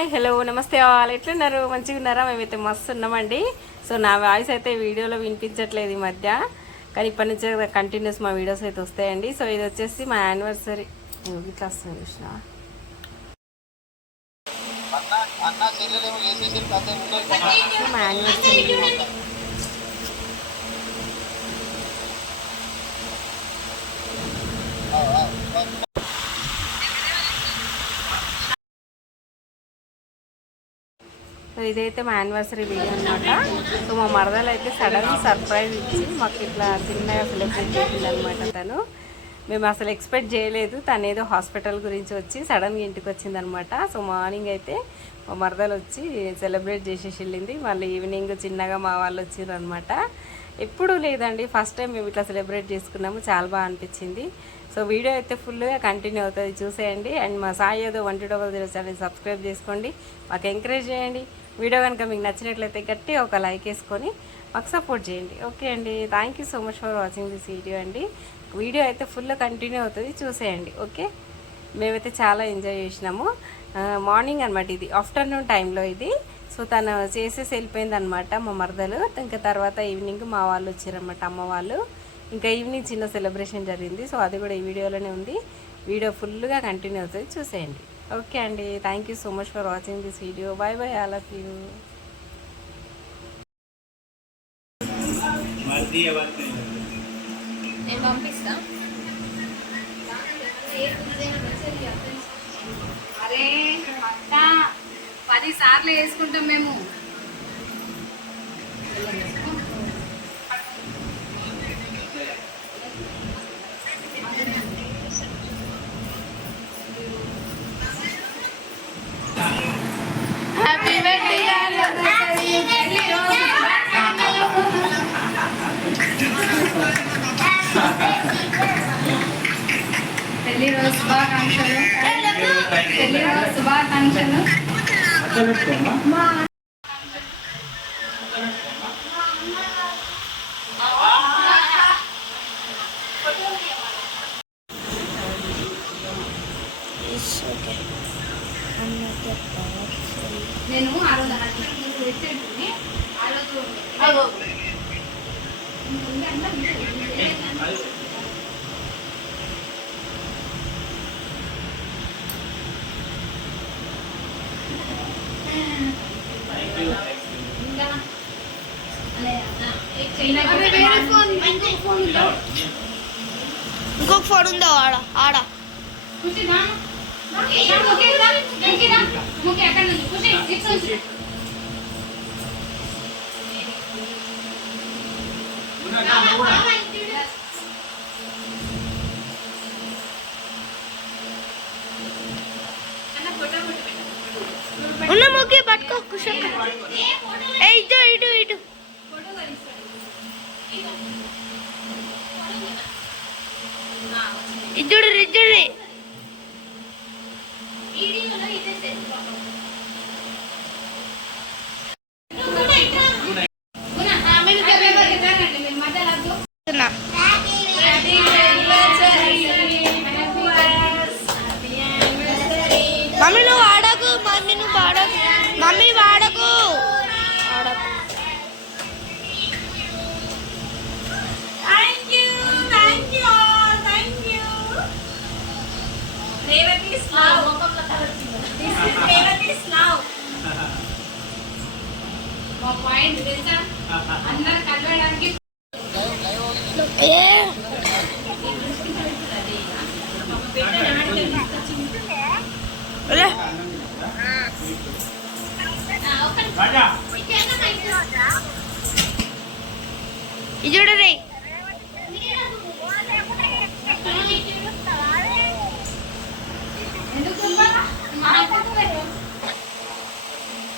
Hi hello నమస్తే వాళ్ళు ఎట్లున్నారు? మంచిగా ఉన్నారా? మేమైతే మస్తు ఉన్నామండి. సో నా వాయిస్ అయితే వీడియోలో వినిపించట్లేదు ఈ మధ్య. కానీ ఇప్పటి నుంచి కంటిన్యూస్ మా వీడియోస్ అయితే వస్తాయండి. సో ఇది వచ్చేసి మా యానివర్సరీ ఇట్లా వస్తుంది కృష్ణ మా యానివర్సరీ సో ఇదైతే మా యానివర్సరీ వీడియో అనమాట సో మా మరదలు అయితే సడన్ సర్ప్రైజ్ ఇచ్చి మాకు ఇట్లా చిన్నగా సెలబ్రేట్ చేసింది అనమాట తను. మేము అసలు ఎక్స్పెక్ట్ చేయలేదు. తను ఏదో హాస్పిటల్ గురించి వచ్చి సడన్గా ఇంటికి వచ్చిందనమాట సో మార్నింగ్ అయితే మా మరదలు వచ్చి సెలబ్రేట్ చేసేసి వెళ్ళింది. మళ్ళీ ఈవినింగ్ చిన్నగా మా వాళ్ళు వచ్చిండ్రు అనమాట ఎప్పుడూ లేదండి. ఫస్ట్ టైం మేము ఇట్లా సెలబ్రేట్ చేసుకున్నాము. చాలా బాగా అనిపించింది. సో వీడియో అయితే ఫుల్గా కంటిన్యూ అవుతుంది. చూసేయండి. అండ్ మా సాయి ఏదో one two double zero channel subscribe చేసుకోండి. మాకు ఎంకరేజ్ చేయండి. వీడియో కనుక మీకు నచ్చినట్లయితే గట్టి ఒక లైక్ వేసుకొని మాకు సపోర్ట్ చేయండి. ఓకే అండి. Thank you so much for watching this video అండి. వీడియో అయితే ఫుల్ కంటిన్యూ అవుతుంది. చూసేయండి. ఓకే? మేమైతే చాలా ఎంజాయ్ చేసినాము. మార్నింగ్ అనమాట ఇది. ఆఫ్టర్నూన్ టైంలో ఇది. సో తను చేసేసి వెళ్ళిపోయింది అనమాట మా మరదలు. ఇంకా తర్వాత ఈవినింగ్ మా వాళ్ళు వచ్చారన్నమాట అమ్మ వాళ్ళు. ఇంకా ఈవినింగ్ చిన్న సెలబ్రేషన్ జరిగింది. సో అది కూడా ఈ వీడియోలోనే ఉంది. వీడియో ఫుల్గా కంటిన్యూ అవుతుంది. చూసేయండి. ఓకే అండి. Thank you so much for watching this video bye bye all of you నేను పంపిస్తా. అరే అక్క పది సార్లు వేసుకుంటాం మేము. పెళ్లి రోజు శుభాకాంక్షలు పెళ్లి రోజు శుభాకాంక్షలు నేను ఆ రోజు అలా నీకు తెచ్చేటప్పుడు ఆ రోజు ఇంకొక ఫోన్ ఉందా? ఆడ ఆడ. కూర్చో ಹುಲ್ಲ ಮುಗಿ ಬಟ್ಕೋ ಖುಷಿ ಇದು ಇಡು ಇಡು ಇದ್ದುಡ್ರಿ ಇದ್ದುಡ್ರಿ మా పాయింట్ తెలుసా అందరు కలవడానికి ఇది చూడరే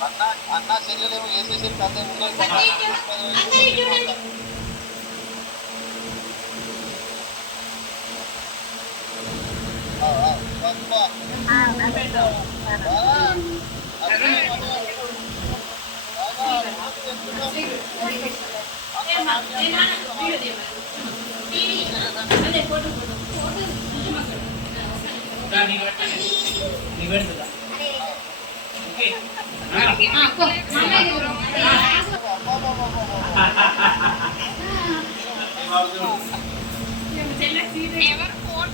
అన్న అన్న చెల్లెలేమో వేసేసేది పెద్ద అదే ఫోటో ఫోటో ఫోటో ఎవరు ఫోన్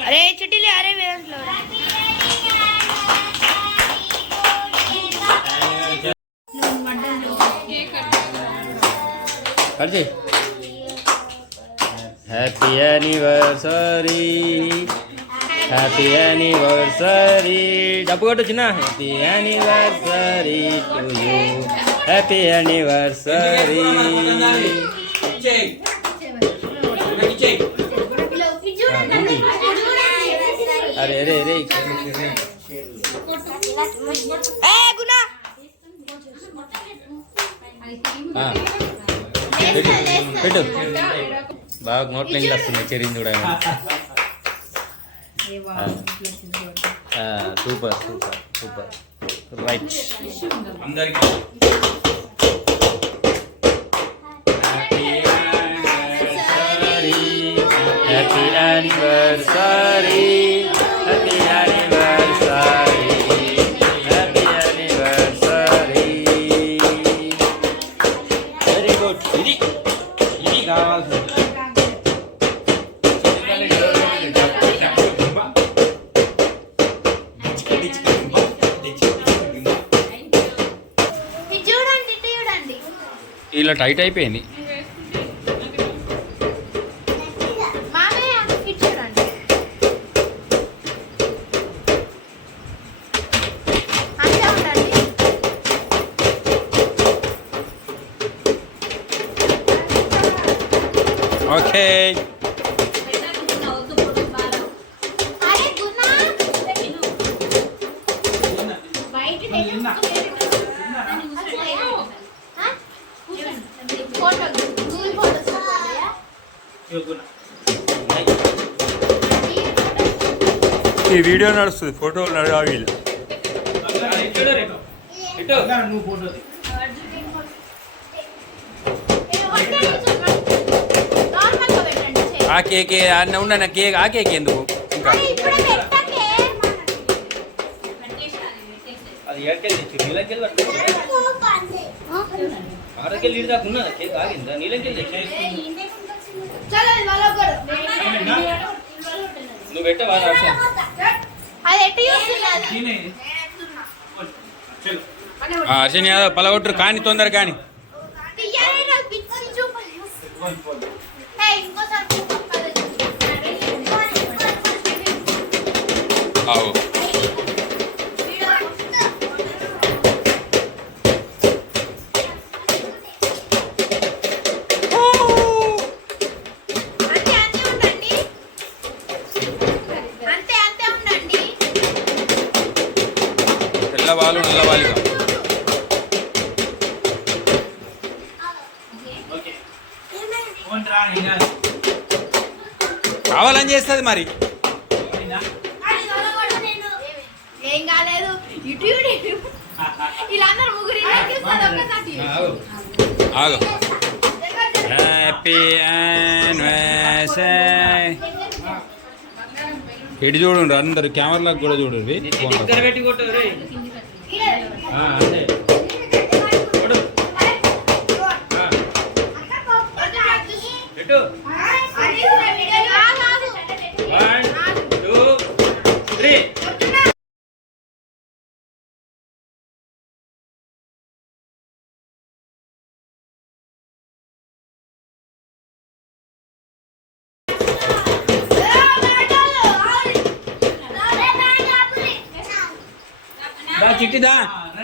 అరే చిట్టిలే అరే వేదంట్లో కట్ చేయి హ్యాపీ యానివర్సరీ హ్యాపీ యానివర్సరీ డబ్బు కొట్టు చిన్న happy anniversary to you happy anniversary అరే అరే అరే ఏ గునా ఆ. పెట్టు పెట్టు బాగా నోట్లో ఇంకా వస్తుంది చెరింది కూడా సూపర్ సూపర్ సూపర్ రైట్ అందరికి హ్యాపీ యానివర్సరీ ఇలా టైట్ అయిపోయింది వీడియో నడుస్తుంది ఫోటోలు నడవాలి. ఆ కేక్ అన్న ఉన్న కేక్ ఆ కేక్ ఎందుకు? ఇంకా. నీళ్ళకెళ్ళి నువ్వు పెట్టవా అర్షణ్ యాదవ్ పలగొట్టరు. కానీ తొందర కానీ. తీయాలి మరి? ఏం కాలేదు. ఇటు. వీళ్ళందరూ ముగ్గురు ఆగు. హ్యాపీ యానివర్సరీ ఇటు చూడండి అందరు కెమెరాలకు కూడా చూడండి. వన్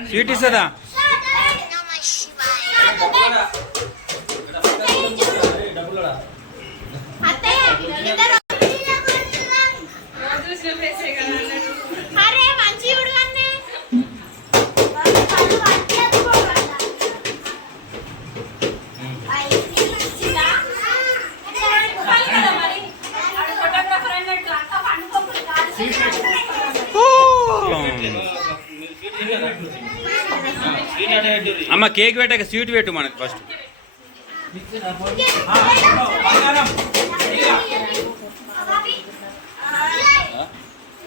స్వీట్ ఇస్తుందా కేక్ పెట్టాక స్వీట్ పెట్టు మనకి ఫస్ట్.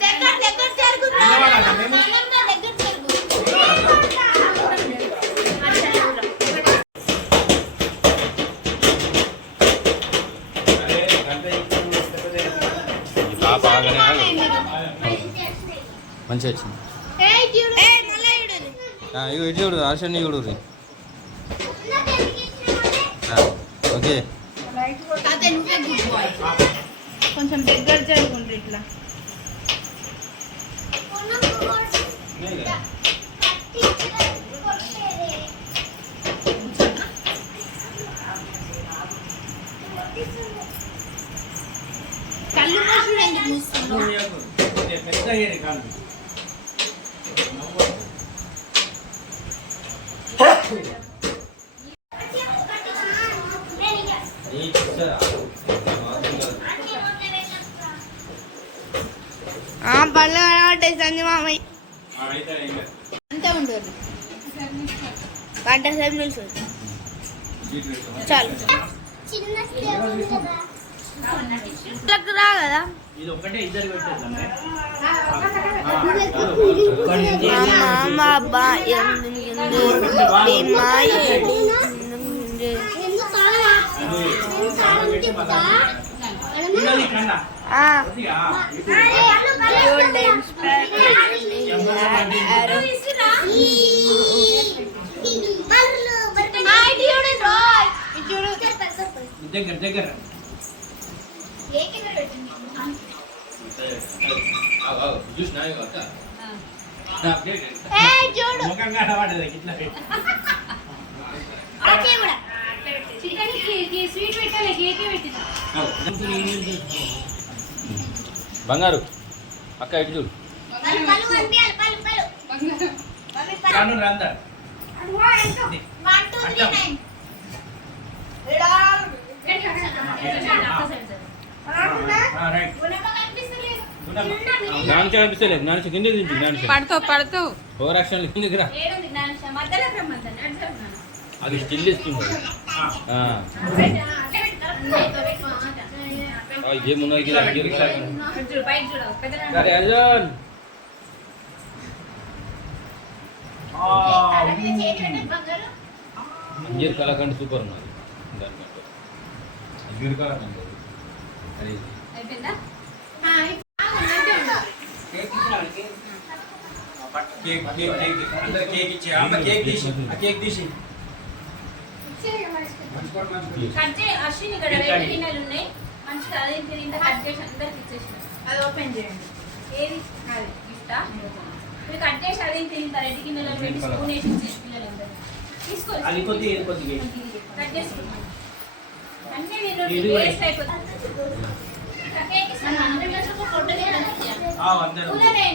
దగ్గర దగ్గర జరుగుతుంది దగ్గర జరుగు మంచిగా వచ్చింది ఇగో ఇటు చూడు హర్షని చూడు. ఓకే తాత నువ్వే గుడ్ బాయ్ కొంచెం దగ్గర జరుగుండ్రి ఇట్లా కళ్ళు మూసుడు ఎందుకు మూస్తున్నావు? ఆ పళ్ళు కనబట్టేసింది మామయ్య. అంతే ఉండదు గంట సేపు నిల్చోదు చాలు. రా కదా. మామ అబ్బా గోల్డెన్ దగ్గర దగ్గర చూసినా చూడు ముఖంగా పడ్డది ఇట్లా చికెన్ స్వీట్ పెట్టాలి కేకే పెట్టింది బంగారు. అక్క ఇటు చూడు నాన్న కనిపిస్తలేదు నాన్న కింద దించు నాన్న పడుతూ పడుతూ ఓవర్ యాక్షన్ కిందకి రా అది స్టిల్ ఇస్తుంది ఆ. ఆ, ఏమున్నాయి ఇక్కడ? ఇక్కడ ఇక్కడ. చూడు బయట చూడు పెద్ద అరే అర్జున్ ఇంజీర్ కలకండ్ సూపర్ ఉన్నది దానికంటే ఇంజీర్ కలకండ్ అది అయిపోయిందా కేక్ కేక్ కేక్ అందరు కేక్ ఇచ్చే అమ్మ కేక్ తీసి ఆ కేక్ తీసి కట్ చేయి అశ్విన్ ఇక్కడ రెండు గిన్నెలు ఉన్నాయి మంచిగా అదే తిరిగి కట్ చేసి అందరికి ఇచ్చేసిన. అది ఓపెన్ చేయండి. ఏది? అది. గిఫ్టా మీరు కట్ చేసి అదే తిరిగి గిన్నెలో పెట్టి స్పూన్ వేసి ఇచ్చేసి పిల్లలు అది ఇది కట్ చేసుకున్నాను మీరు ఇది వేస్ట్ అయిపోతుంది. కూలర్ ఏ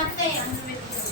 అంతే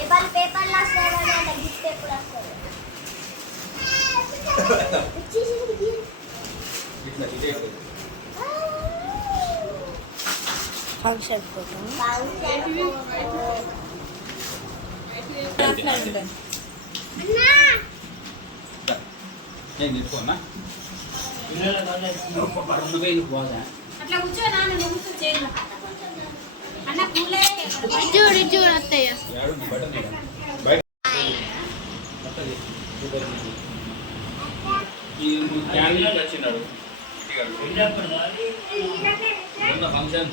এবার পেপার লাস্ট এবার গিফট পেপার লাস্ট ফাংশন করো ফাংশন నేను తీసుకోనా నువ్వే నువ్వు పోదా అట్లా కూర్చో నాన్న నువ్వు కూర్చో చేయను అన్న చూడు చూడు అత్తయ్య వచ్చినాడు ఫంక్షన్